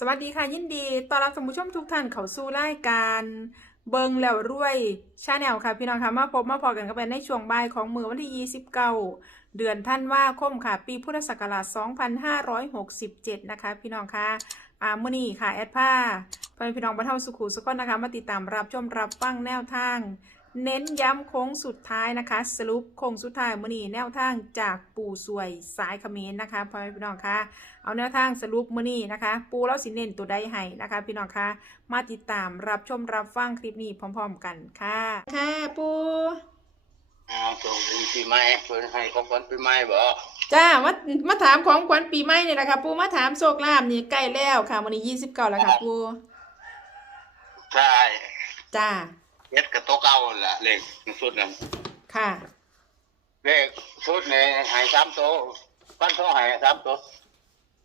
สวัสดีค่ะ ยินดีต้อนรับท่านผู้ชมทุกท่านเข้าสู่รายการเบิงแล้วรวยชาแนลค่ะ พี่น้องค่ะมาพบมาพอกันกันไปในช่วงบ่ายของมือวันที่ 29 เดือนท่านว่าคมค่ะ ปีพุทธศักราช 2567 นะคะ พี่น้องค่ะอามือนี้ค่ะ แอดผ้าพ่อแม่พี่น้องบรรเทาสุขุสุขคนนะคะมาติดตามรับชมรับฟังแนวทาง เน้นย้ำโค้งสุดท้ายนะคะ สรุปโค้งสุดท้ายมื้อนี้แนวทางจากปู่สวยสายเขมรนะคะพ่อแม่พี่น้องค่ะเอาแนวทางสรุปมื้อนี้นะคะ ปูแล้วสิเน้นตัวใดให้นะคะ พี่น้องคะมาติดตามรับชมรับฟังคลิปนี้พร้อม ๆ กันค่ะค่ะปูอ้าวส่งปีใหม่เพิ่นให้ของขวัญปีใหม่บ่จ้ามามาถามของขวัญปีใหม่นี่แหละค่ะปูมาถามโชคลาภนี่ใกล้แล้วค่ะวันนี้ยี่สิบเก้าแล้วค่ะปูใช่จ้า เฮ็ดกับโต๊ะเก่าล่ะเลขสุดนั้นค่ะ เลขสุดนี่ให้สามโต๊ะปั้นโต๊ะให้สามโต๊ะ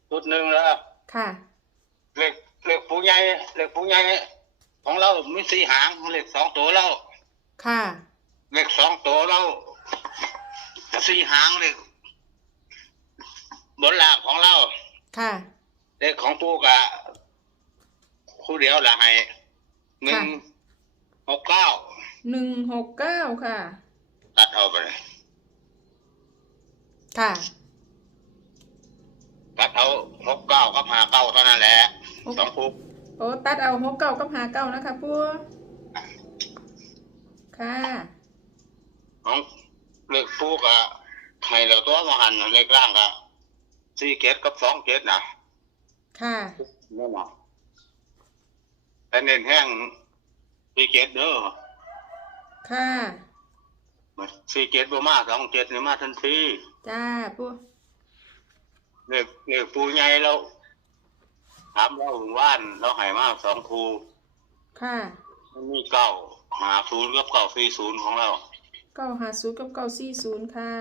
สุดหนึ่งแล้วค่ะ เลขเลขปูใหญ่เลขปูใหญ่ของเรามีสี่หางเลขสองตัวเราค่ะ เลขสองตัวเราสี่หางเลขบนหลักของเราค่ะ เลขของปูกะคู่เดียวละให้หนึ่ง หกเก้าหนึ่งหกเก้าค่ะ ตัดเอาไปเลยค่ะตัดเอาหกเก้ากับหาเก้าเท่านั้นแหละสองคู่โอ้ตัดเอาหกเก้ากับหาเก้านะคะปูค่ะของเลขปูกะให้เราตัวมาหันเลขล่างกะสี่เกตกับสองเกตนะค่ะนั่นนะแต่เน้นแห้ง สี่เกตเด้อค่ะสี่เกตบ่มาสองเกตนี่มาทันทีจ้าปูเลขเลขปูใหญ่เราถามเราว่านเราให้มาสองคูค่ะมันมีเก้าหาศูนย์กับเก้าสี่ศูนย์ของเราเก้าหาศูนย์กับเก้าสี่ศูนย์ค่ะ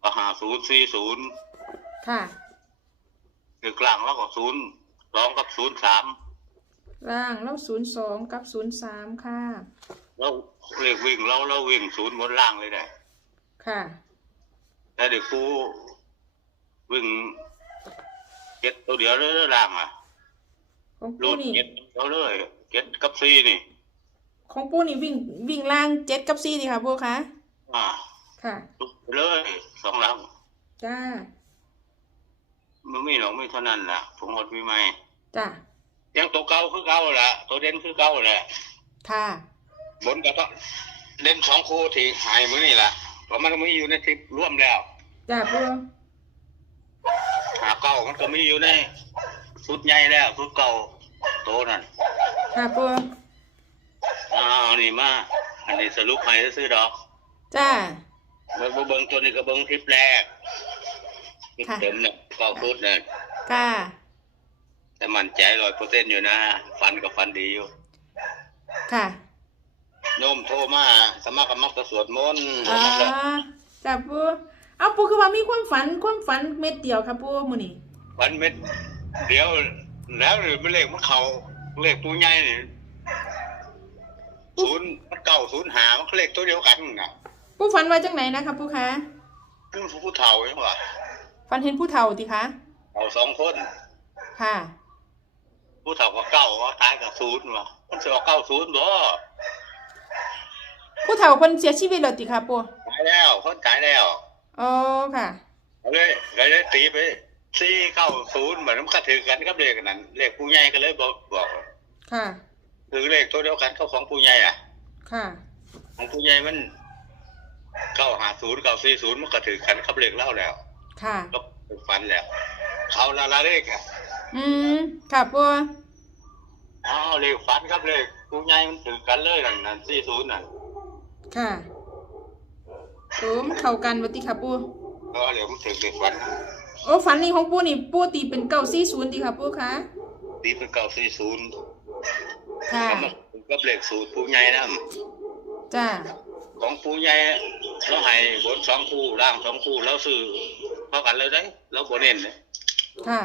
ก็หาศูนย์สี่ศูนย์ค่ะคือกลางแล้วก็ศูนย์สองกับศูนย์สาม ล่างแล้วศูนย์สองกับศูนย์สามค่ะแล้วเรียกวิ่งเราเราวิ่งศูนย์บนล่างเลยได้ค่ะ แต่เด็กกูวิ่งเจ็ดตัวเดียวเลยล่างอะของรูปูดนี่เจ็ดตัวเลยเจ็ดกับสี่นี่ ของปูนี่วิ่งวิ่งล่างเจ็ดกับสี่ดีค่ะปูคะอ่าค่ะลุกไปเลยสองหลังจ้ามันไม่หรอกไม่เท่านั้นล่ะผมหมดมีไหมจ้า ยังตัวเก่าคือเก่าแหละตัวเด่นคือเก่าแหละค่ะ บนก็ต้องเด่นสองคู่ที่หายมือนี่แหละเพราะมันก็มีอยู่ในทริปร่วมแล้วจ้าปูหาเก่ามันก็มีอยู่ในสุดใหญ่แล้วสุดเก่าโตนั่นค่ะปูอ้าวนี่มาอันนี้สรุปให้ซื้อดอกจ้าเบิ่งบ่เบิ่งตัวนี้ก็เบิ่งทริปแรกทริปค่ะเดิมเนี่ยเก่าสุดเนี่ยค่ะ แต่มันใจร้อยเปอร์เซ็นต์อยู่นะฟันกับฟันดีอยู่ค่ะโยมโทรมาสมัครกับมักจะสวดมนต์อ่าจ้าปูเอาปูคือว่ามีความฝันความฝันเม็ดเดียวค่ะปูมือนี่วันเม็ด เดี๋ยวแล้วหรือไม่เลขมันเขาเลขปูใหญ่นี่ศูนย์มันเก่าศูนย์หามันก็เลขตัวเดียวกันน่ะปูฝันว่าจังไหนนะคะปูคะมันผู้เฒ่าใช่ปะฝันเห็นผู้เฒ่าติคะเอาสองคนค่ะ ผู้เฒ่ากับเก้าเขาตายกับศูนย์วะมันจะเอาเก้าศูนย์บ่ผู้เฒ่าคนเสียชีวิตแล้วติค่ะปูตายแล้วคนตายแล้วอ๋อค่ะเอาเลยเลยเลยตีไปสี่เก้าศูนย์เหมือนมันก็ถือกันกับเลขนั้นเลขผู้ใหญ่ก็เลยบอกบอกค่ะถือเลขตัวเดียวกันเขาของผู้ใหญ่อะ ค่ะของผู้ใหญ่มันเก้าหาศูนย์เก้าสี่ศูนย์มันก็ถือกันกับเลขเล่าแล้ว ค่ะก็ฟันแล้ว เขาละละเลขอะ อืมค่ะปู อ้าวเลขฟันครับเลขผู้ใหญ่มันถือกันเลยนั่นนั่นสี่ศูนย์นั่นค่ะโอ้มันเข้ากันวัติค่ะปูก็เลขมันถือเลขฟันโอ้ฝันนี้ของปูนี่ปูตีเป็นเก้าสี่ศูนย์ดีค่ะปูคะตีเป็นเก้าสี่ศูนย์ค่ะก็มาถือกับเลขสูตรผู้ใหญ่นะจ้าของผู้ใหญ่เราให้บนสองคู่ล่างสองคู่แล้วซื้อเท่ากันเลยได้เราบนเน้นเลยค่ะ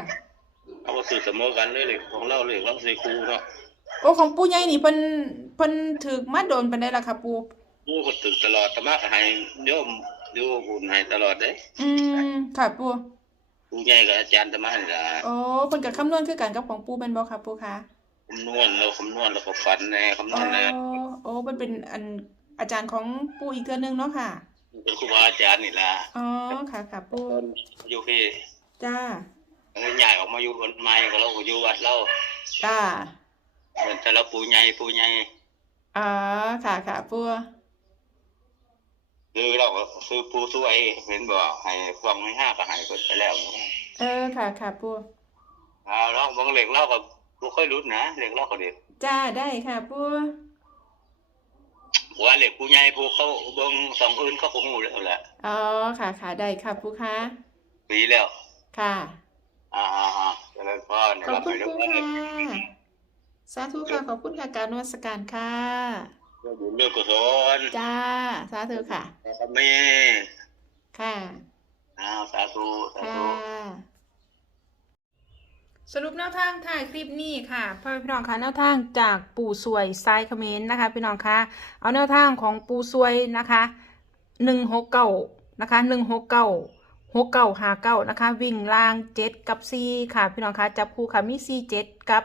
เราก็ซื้อเสมอกันเลยเลยของเราเลยเราสี่คู่เนาะโอ้ของปูใหญ่นี่เพิ่นเพิ่นถึกมาโดนปานใดล่ะค่ะปูผู้ก็ตึกตลอดแต่มากให้โยมโยมบุญให้ตลอดเด้อืมค่ะปูปูใหญ่กับอาจารย์ตะมันล่ะโอ้เพิ่นก็คำนวณคือกันกับของปูแม่นบ่ครับปูคะคำนวณเราคำนวณแล้วก็ฝันแน่คำนอ๋วอณแน่โอ้มันเป็นอันอาจารย์ของปูอีกเทื่อนึงเนาะค่ะเป็นครูบาอาจารย์นี่ล่ะอ๋อค่ะค่ะปูอยู่พี่จ้า แล้วย้ายออกมาอยู่คนใหม่ก็เราก็อยู่วัดเราจ้าเป็นแต่ละปูใหญ่ปูใหญ่อ๋อค่ะค่ะปูคือเราก็ซื้อปูสวยเห็นบ่ให้ฟังให้ห้าก็ให้เพิ่นไปแล้วเออค่ะค่ะปูอ่าเราบางเหล็กเราก็บ่ค่อยรุดนะเหล็กเราก็เด็ดจ้าได้ค่ะปูว่าเหล็กปูใหญ่ปูเขาเบิ่งสองอื่นเขาคงรู้แล้วแหละอ๋อค่ะค่ะได้ค่ะปูคะปีแล้วค่ะ อ่าๆๆเจริญพรขอบคุณรับปูไปเรื่ค่ะอยสาธุค่ะ ขอบคุณค่ะการนวัสการค่ะๆเรื่องบุญเรื่องกุศลจ้า สาธุค่ะแม่ค่ะอ้าวสาธุ สาค่ะธุสรุปแนวทางถ่ายคลิปนี้ค่ะพ่อแม่พี่น้องคะแนวทางจากปู่สวยทรายเขมรนะคะ พี่น้องคะเอาแนวทางของปู่สวยนะคะหนึ่งหกเก้านะคะหนึ่งหกเก้า หกเก้าหาเก้านะคะ วิ่งล่างเจ็ดกับซีค่ะ พี่น้องคะจับคู่ค่ะมีซีเจ็ดกับ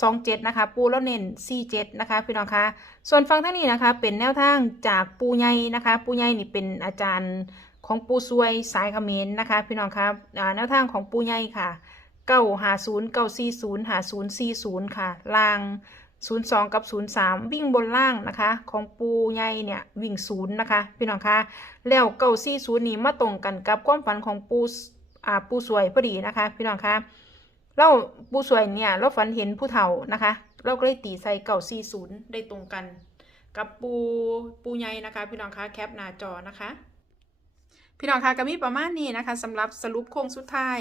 สองเจ็ดนะคะ ปูแล้วเน้นซีเจ็ดนะคะ พี่น้องคะส่วนฟังท่างนี้นะคะ เป็นแนวทางจากปูใหญ่นะคะ ปูใหญ่นี่เป็นอาจารย์ของปูซวยสายเขมรนะคะ พี่น้องคะแนวทางของปูใหญ่ค่ะเก้าหาศูนย์เก้าสี่ศูนย์หาศูนย์สี่ศูนย์ค่ะล่าง ศูนย์สองกับศูนย์สามวิ่งบนล่างนะคะ ของปูใหญ่เนี่ยวิ่งศูนย์นะคะพี่น้องคะแล้วเก้าสี่ศูนย์นี้มาตรงกันกับความฝันของปูอ่าปูสวยพอดีนะคะพี่น้องคะเราปูสวยเนี่ยเราฝันเห็นผู้เฒ่านะคะ เราก็เลยตีใส่เก้าสี่ศูนย์ได้ตรงกัน กับปูปูใหญ่นะคะ พี่น้องคะแคปหน้าจอนะคะ พี่น้องคะก็มีประมาณนี้นะคะสำหรับสรุปโค้งสุดท้าย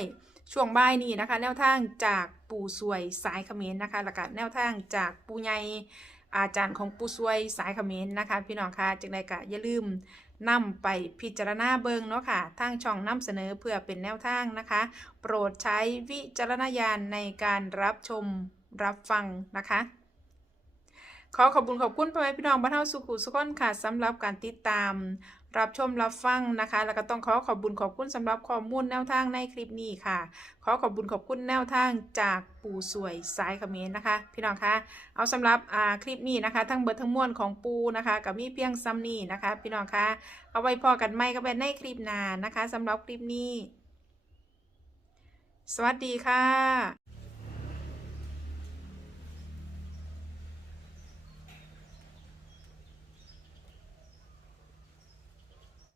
ช่วงบ่ายนี้นะคะ แนวทางจากปู่สวยสายเขมรนะคะแล้วก็แนวทางจากปู่ใหญ่อาจารย์ของปู่สวยสายเขมรนะคะ พี่น้องคะจังใดก็อย่าลืมนำไปพิจารณาเบิงเนาะค่ะทางช่องนำเสนอเพื่อเป็นแนวทางนะคะ โปรดใช้วิจารณญาณในการรับชมรับฟังนะคะ ขอขอบคุณขอบคุณพ่อแม่พี่น้องบ้านเฮาสุขุสุขคนค่ะสำหรับการติดตาม รับชมรับฟังนะคะ แล้วก็ต้องขอขอบคุณขอบคุณสำหรับข้อมูลแนวทางในคลิปนี้ค่ะ ขอขอบคุณขอบคุณแนวทางจากปู่สวยสายเขมรนะคะ พี่น้องคะเอาสำหรับคลิปนี้นะคะ ทั้งเบิดทั้งมวลของปูนะคะกับมีเพียงซ้ำนี้นะคะ พี่น้องคะเอาไว้พอกันไหมก็เป็นในคลิปหน้านะคะสำหรับคลิปนี้ สวัสดีค่ะ